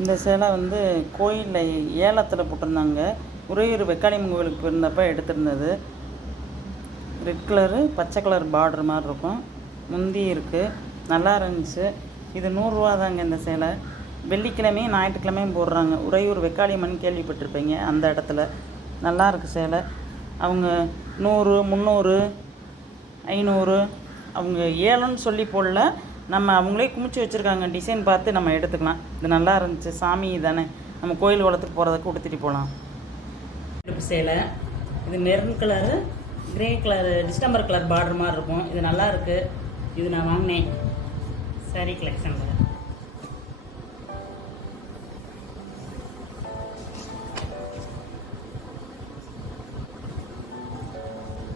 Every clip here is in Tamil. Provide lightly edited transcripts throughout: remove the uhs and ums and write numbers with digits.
இந்த சேலை வந்து கோயிலில் ஏலத்தில் போட்டிருந்தாங்க. உறையூர் வெக்காளியம்மன் கோவிலுக்கு இருந்தப்போ எடுத்திருந்தது. ரெட் கலரு பச்சை கலர் பார்டர் மாதிரி இருக்கும். முந்தி இருக்குது, நல்லா இருந்துச்சு. இது 100 தாங்க இந்த சேலை. வெள்ளிக்கிழமையும் ஞாயிற்றுக்கிழமையும் போடுறாங்க. உறையூர் வெக்காளியம்மன் கேள்விப்பட்டிருப்பீங்க, அந்த இடத்துல. நல்லா இருக்குது சேலை. அவங்க 100, 300, 500 அவங்க ஏலம்னு சொல்லி போடல. நம்ம அவங்களே குமிச்சு வச்சுருக்காங்க. டிசைன் பார்த்து நம்ம எடுத்துக்கலாம். இது நல்லா இருந்துச்சு. சாமி தானே, நம்ம கோயில் குளத்துக்கு போகிறதுக்கு உடுத்திட்டு போகலாம். சேலை இது maroon colour, grey colour, distemper colour border மாதிரி இருக்கும். இது நல்லா இருக்குது. இது நான் வாங்கினேன் சாரி கலெக்ஷனில்.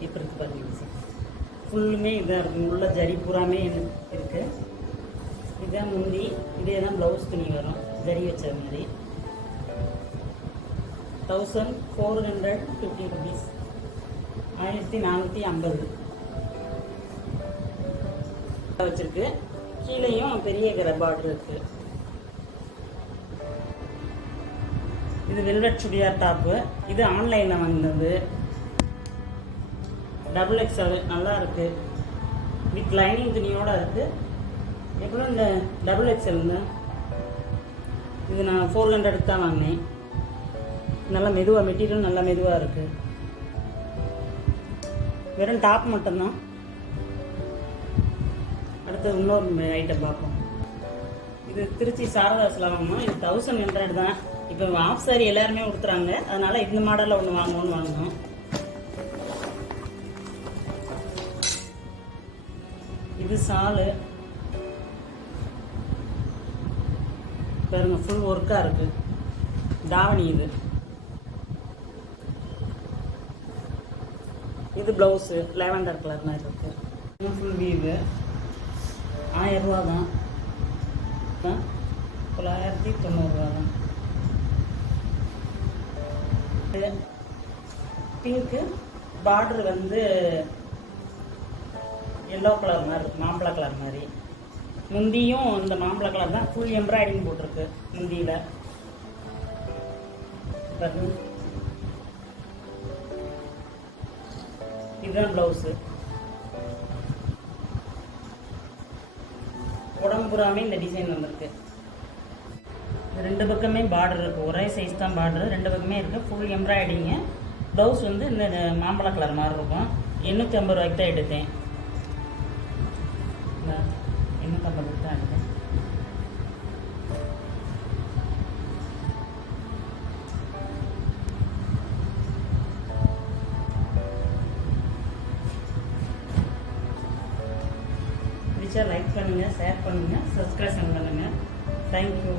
இப்போ இருக்குது பாருங்க. ஃபுல்லுமே இதாக இருக்கும். உள்ள ஜரி பூராமே இருக்குது. இதுதான் முந்தி, இதே தான் ப்ளவுஸ் துணி வரும், ஜரி வச்ச மாதிரி. 1450 rupees, 1450 வச்சிருக்கு. கீழேயும் பெரிய கரை பார்டர் இருக்கு. இது வெல்வெட் சுடிதார் டாப்பு. இது ஆன்லைனில் வாங்கினது. XXL நல்லா இருக்கு. வித் லைனிங் துணியோட இருக்கு. எவ்வளோ இந்த XXL? இது நான் 400 தான் வாங்கினேன். நல்லா மெதுவாக, மெட்டீரியல் நல்லா மெதுவாக இருக்கு. வெறும் டாப் மட்டும்தான். அடுத்து இன்னொரு ஐட்டம் பார்ப்போம். இது திருச்சி சாரதாஸில் வாங்கணும். இது 1100 தான். இப்போ ஆஃப் சாரி எல்லாருமே கொடுத்துறாங்க, அதனால இந்த மாடலில் ஒன்று வாங்கணும்னு வாங்கணும். இது சாலு பாருங்க, ஃபுல் ஒர்க்காக இருக்கு. தாவணி இது. இது ப்ளவுஸு லாவெண்டர் கலர் மாதிரி இருக்கு. ஃபுல் வீவு 1000 ரூபா தான். 990 தான். பிங்க்கு பார்டர் வந்து எல்லோ கலர் மாதிரி இருக்கு, மாம்பழ கலர் மாதிரி. முந்தியும் இந்த மாம்பழ கலர் தான். ஃபுல் எம்ப்ராய்டிங் போட்டிருக்கு முந்தியில். இதுதான் ப்ளவுஸு. உடம்பு புறாமே இந்த டிசைன் வந்திருக்கு. ரெண்டு பக்கமே பார்டர் இருக்குது. ஒரே சைஸ் தான் பார்டர், ரெண்டு பக்கமே இருக்குது. Full embroidery. ப்ளவுஸ் வந்து இந்த மாம்பழ கலர் மாதிரி இருக்கும். 850 ரூபாய்க்கு தான் எடுத்தேன். 850 தான் எடுத்தேன். பிடிச்சா லைக் பண்ணுங்கள், ஷேர் பண்ணுங்கள், சப்ஸ்கிரைப் பண்ணுங்கள். தேங்க்யூ.